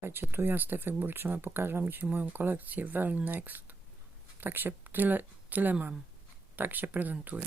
Słuchajcie, tu ja, Stefek Burczyma, pokażę wam dzisiaj moją kolekcję Well Next. Tak się, tyle, tyle mam. Tak się prezentuję.